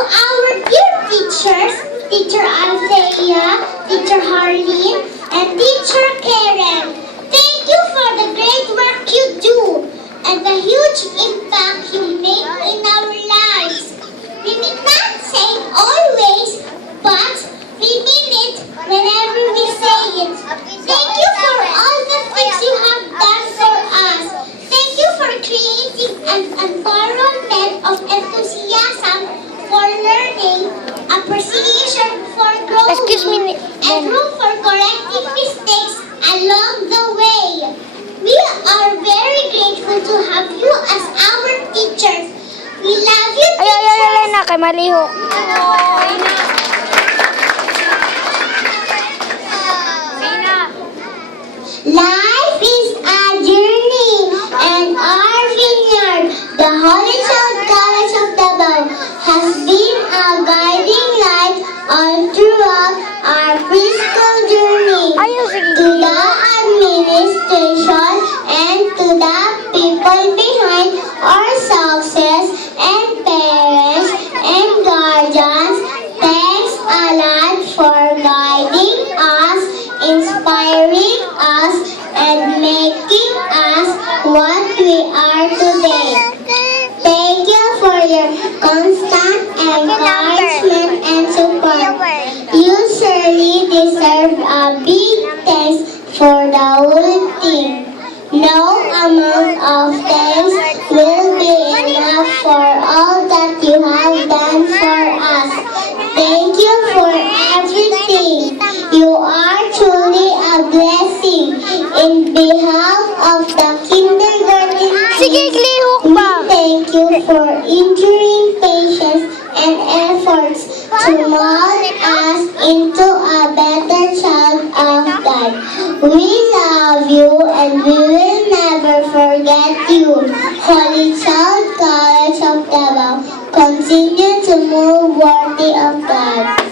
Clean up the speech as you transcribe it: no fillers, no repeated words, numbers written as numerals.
our dear teachers, Teacher Althea, Teacher Harleen, and Teacher Karen. Thank you for the great work you do and the huge impact you make in our lives. We may not say it always, but we mean it whenever we say it. Thank you for all the things you have done for us. Thank you for creating an environment of enthusiasm for learning, appreciation for growing, Excuse me, and room for correcting mistakes along the way. We are very grateful to have you as our teachers. We love you, Ay, teachers. na, kay maliho. Life is a journey, and our vineyard, the Holy Child College of Davao, has been a guiding light all throughout our preschool journey. Ayun, sige. To the administration and to the people behind our success and parents and guardians, thanks a lot for guiding us, inspiring us, and making us what we are today. Thank you for your constant encouragement and support. You surely deserve a big thanks for the whole team. No amount of thanks will be enough for all that you have done for us. Thank you for everything. You are truly a blessing. In behalf of the kindergarten Sige, kids, lihok we ba? thank you for enduring patience and efforts to mold us into a better child of God. We love you and we will never forget you. Holy Child College of Davao, continue to move worthy of God.